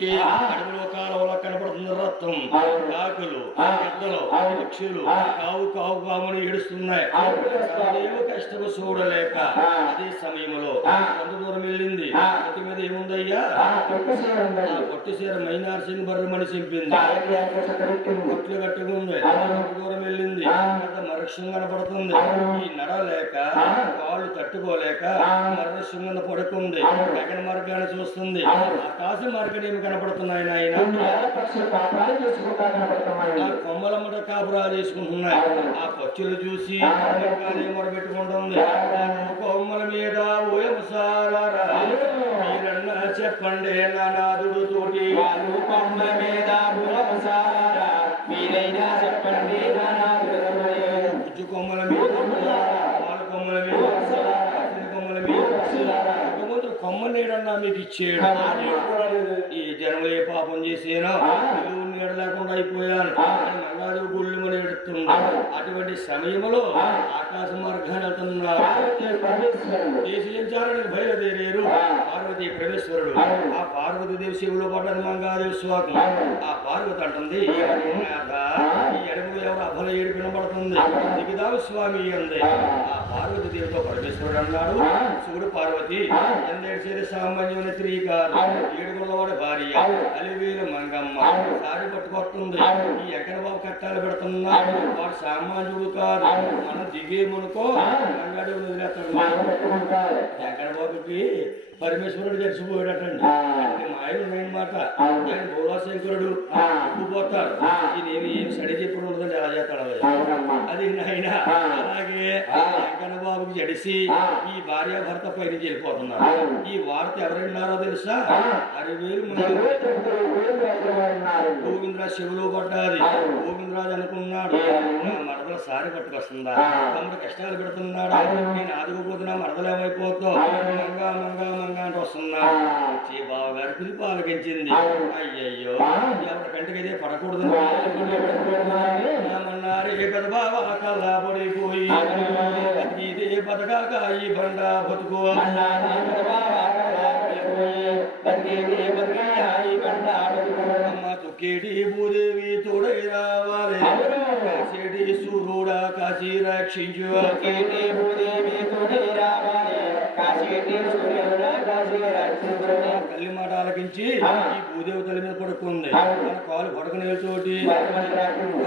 చూస్తుంటే అడవిలో కాలంలో కనపడుతున్న రక్తం, కాకులు, పెద్దలు, పక్షులు కావు కావు కామని ఏడుస్తున్నాయి. కష్టము చూడలేక అదే సమయంలో కొంత దూరం వెళ్ళింది. కొట్టి మీద ఏముందయ్యా? పొట్టి సీర మైనార్ సింగ్ బర్రమని చెప్పింది. కొట్లు కట్టుకుంది. దూరం వెళ్ళింది. మరక్షం కనపడుతుంది. ఈ నడలేక కాళ్ళు తట్టుకోలేక మరక్షం కింద పడుకుంది. గగన మార్గాన్ని చూస్తుంది. ఆకాశ మార్గం ఏమి కనపడుతున్నాయి నాయన? కొమ్మలమ్మట కాపురాలు తీసుకుంటున్నాయి. ఆ పక్షులు చూసి మొరబెట్టుకుంటుంది. కొమ్మల మీద ఓయమసారా మీరన్నా చెప్పండి నానాదుడు తోటి. కొమ్మల మీద మీరైనా చెప్పండి నానాదుడు కొమ్మల మీద పాల కొమ్మల మీద కొమ్మల మీద కొమ్మ నీడన్నా మీకు ఇచ్చేయడం. ఈ జనం ఏ పాపం చేసేనో నీడ లేకుండా అయిపోయాను మంగాదేవి గుళ్ళు మన ఎడుతున్నా. అటువంటి సమయంలో ఆకాశ మార్గాన్ని వెళ్తున్నారు. దేశ సంచారానికి బయలుదేరారు పార్వతీ పరమేశ్వరుడు. ఆ పార్వతీదేవి శివులో పడ్డది మంగాదేవి స్వాగం. ఆ పార్వతి అంటుంది, ఈ అడుగు ఎవరు అభల ఏడు వినబడుతుంది, దిగిదావు స్వామి అంది. ఆ పార్వతీదేవితో పరమేశ్వరుడు అన్నాడు, శివుడు పార్వతి ఎందేడు సామాన్యమైన స్త్రీ కాదు, ఏడుగులవాడు భార్య అలివేలు మంగమ్మ సారి పట్టుకొస్తుంది. ఈ ఎక్కడ బాబు కట్టాలు పెడుతున్నా వాడు సామాన్యుడు కాదు. మనం దిగేమనుకో మంగాడు వదిలేస్తాడు. ఎక్కడ బాబుకి పరమేశ్వరుడు చచ్చిపోయాడటండి. మాయలు ఉన్నాయన్నమాట. ఆయన భోలాశంకరుడు పోతాడు. నేను ఏం స్టడీ చెప్పడం ఉండదండి, ఎలా చేస్తాడు అది నాయన. అలాగే వెంకన్న బాబుకి జడిసి ఈ భార్య భర్త పైన వెళ్ళిపోతున్నారు. ఈ వార్త ఎవరైనారో తెలుసా? 60,000 గోవిందరాజు చెవులో పడ్డాది. గోవిందరాజు అనుకున్నాడు, నా మరదల సారి పట్టుకొస్తుందా, తమ్ముడు కష్టాలు పెడుతున్నాడా, నేను ఆదుకోపోతున్నా మరదలు ఏమైపోతావు మంగా మంగా మంగా అంటే వస్తున్నాడు. బావగారు పిలుపు ఆలకించింది. అయ్యయ్యో ఎవరికంటే ఇదే పడకూడదు అన్నారు. ఏ పెద్ద బావ కల్లా పడిపోయి ఇదే బతకాక ఈ బండ బతుకు అమ్మ తుక్కేటి భూదేవి తోడై రావాలి, కాసేటి సూర్యుడా కాశీ రక్షించు. భూదేవి తోడై రావాలి, తల్లి మాట ఆలకించి ఈ భూదేవతల మీద పడుకుంది. మన కాలు పడకనేతోటి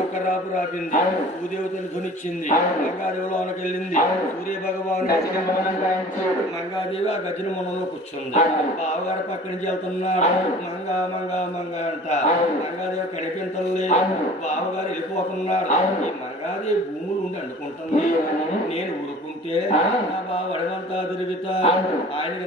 ఒక్క రాపు రాపింది. భూదేవతలు ధ్వనిచ్చింది. మంగాదేవిలోనికి వెళ్ళింది. సూర్య భగవాన్ మంగాదేవి ఆ గజన మనలో కూర్చుంది. బావగారు పక్క నుంచి వెళ్తున్నాడు. మంగా మంగా మంగా అంట. మంగాదేవి కనిపించలేదు. బావగారు వెళ్ళిపోతున్నాడు. ఈ మంగాదేవి భూములు ఉండి అనుకుంటుంది. నేను ఊరుకుంటే నా బావ అడగంతా తిరుగుతా ఆయన